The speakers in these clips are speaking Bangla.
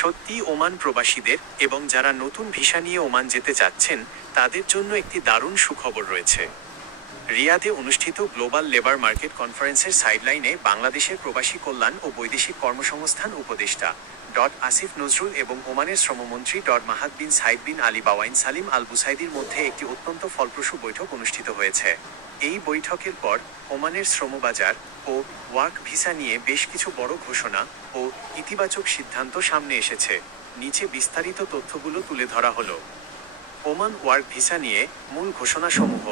সত্যি ওমান প্রবাসীদের এবং যারা নতুন ভিসা নিয়ে ওমান যেতে চাচ্ছেন তাদের জন্য একটি দারুণ সুখবর রয়েছে। রিয়াদে অনুষ্ঠিত গ্লোবাল লেবার মার্কেট কনফারেন্সের সাইডলাইনে বাংলাদেশের প্রবাসী কল্যাণ ও বৈদেশিক কর্মসংস্থান উপদেষ্টা আসিফ নজরুল এবং ওমানের শ্রমমন্ত্রী মাহাদ বিন সাইদ বিন আলী বাওয়াইন সালিম আল বুসাইদির মধ্যে একটি অত্যন্ত ফলপ্রসূ বৈঠক অনুষ্ঠিত হয়েছে। এই বৈঠকের পর ওমানের শ্রমবাজার ও ওয়ার্ক ভিসা নিয়ে বেশ কিছু বড় ঘোষণা ও ইতিবাচক সিদ্ধান্ত সামনে এসেছে। নিচে বিস্তারিত তথ্যগুলো তুলে ধরা হলো। ওমান ওয়ার্ক ভিসা নিয়ে মূল ঘোষণাসমূহ।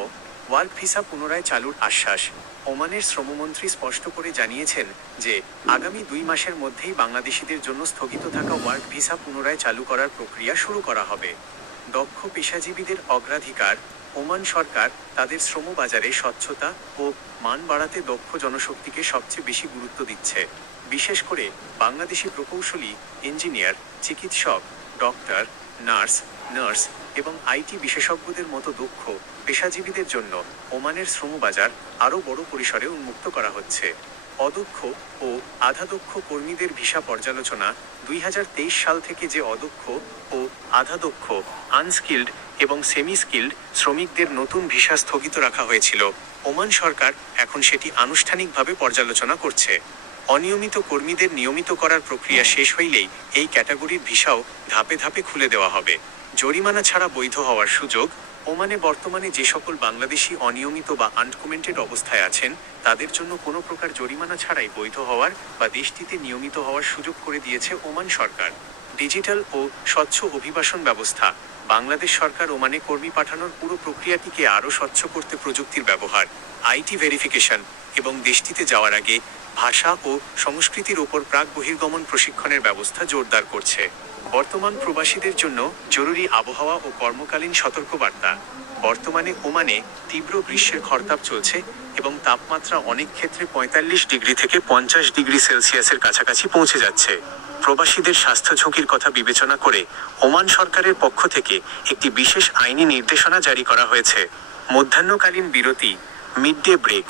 ওয়ার্ক ভিসা পুনরায় চালুর আশ্বাস। ওমানের শ্রমমন্ত্রী স্পষ্ট করে জানিয়েছেন যে আগামী 2 মাসের মধ্যেই বাংলাদেশিদের জন্য স্থগিত থাকা ওয়ার্ক ভিসা পুনরায় চালু করার প্রক্রিয়া শুরু করা হবে। দক্ষ পেশাজীবীদের অগ্রাধিকার। ওমান সরকার তাদের শ্রমবাজারে স্বচ্ছতা ও মান বাড়াতে দক্ষ জনশক্তিকে সবচেয়ে বেশি গুরুত্ব দিচ্ছে। বিশেষ করে বাংলাদেশি প্রকৌশলী, ইঞ্জিনিয়ার, চিকিৎসক, ডক্টর, নার্স এবং আইটি বিশেষজ্ঞদের মতো দক্ষ পেশাজীবীদের জন্য ওমানের শ্রমবাজার আরও বড় পরিসরে উন্মুক্ত করা হচ্ছে। অদক্ষ ও আধাদক্ষ কর্মীদের ভিসা পর্যালোচনা। 2023 সাল থেকে যে অদক্ষ ও আধাদক্ষ, আনস্কিল্ড এবং সেমি স্কিল্ড শ্রমিকদের নতুন ভিসা স্থগিত রাখা হয়েছিল, ওমান সরকার এখন সেটি আনুষ্ঠানিকভাবে পর্যালোচনা করছে। অনিয়মিত কর্মীদের নিয়মিত করার প্রক্রিয়া শেষ হইলেই এই ক্যাটাগরির ভিসাও ধাপে ধাপে খুলে দেওয়া হবে। জরিমানা ছাড়া বৈধ হওয়ার সুযোগ। ওমানে বর্তমানে যে সকল বাংলাদেশি অনিয়মিত বা আনডকুমেন্টেড অবস্থায় আছেন তাদের জন্য কোনো প্রকার জরিমানা ছাড়াই বৈধ হওয়ার বা দেশটিতে নিয়মিত হওয়ার সুযোগ করে দিয়েছে ওমান সরকার। ডিজিটাল ও স্বচ্ছ অভিবাসন ব্যবস্থা। বাংলাদেশ সরকার ওমানে কর্মী পাঠানোর পুরো প্রক্রিয়াটিকে আরও স্বচ্ছ করতে প্রযুক্তির ব্যবহার, আইটি ভেরিফিকেশন এবং দেশটিতে যাওয়ার আগে ভাষা ও সংস্কৃতির ওপর প্রাক বহির্গমন প্রশিক্ষণের ব্যবস্থা জোরদার করছে। বর্তমান প্রবাসীদের জন্য জরুরি আবহাওয়া ও কর্মকালীন সতর্কবার্তা। বর্তমানে ওমানে তীব্র গ্রীষ্মের খরতাপ চলছে এবং তাপমাত্রা অনেক ক্ষেত্রে 45 ডিগ্রি থেকে 50 ডিগ্রি সেলসিয়াসের কাছাকাছি পৌঁছে যাচ্ছে। প্রবাসীদের স্বাস্থ্য ঝুঁকির কথা বিবেচনা করে ওমান সরকারের পক্ষ থেকে একটি বিশেষ আইনি নির্দেশনা জারি করা হয়েছে। মধ্যাহ্নকালীন বিরতি, মিড ডে ব্রেক।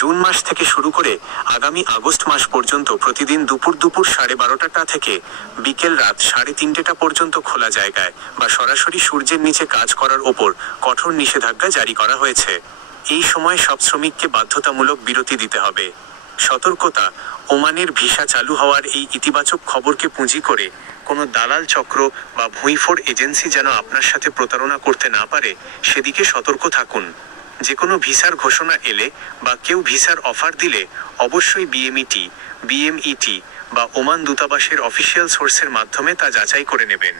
জুন মাস থেকে শুরু করে আগামী আগস্ট মাস পর্যন্ত প্রতিদিন দুপুর 12:30টা থেকে বিকেল রাত 3:30টা পর্যন্ত খোলা জায়গায় বা সরাসরি সূর্যের নিচে কাজ করার ওপর কঠোর নিষেধাজ্ঞা জারি করা হয়েছে। এই সময় সব শ্রমিককে বাধ্যতামূলক বিরতি দিতে হবে। সতর্কতা, ওমানের ভিসা চালু হওয়ার এই ইতিবাচক খবরকে পুঁজি করে কোনো দালাল চক্র বা ভুঁইফোড় এজেন্সি যেন আপনার সাথে প্রতারণা করতে না পারে সেদিকে সতর্ক থাকুন। যে কোনো ভিসার ঘোষণা এলে বা কেউ ভিসার অফার দিলে অবশ্যই বিএমইটি বা ওমান দূতাবাসের অফিসিয়াল সোর্সের মাধ্যমে তা যাচাই করে নেবেন।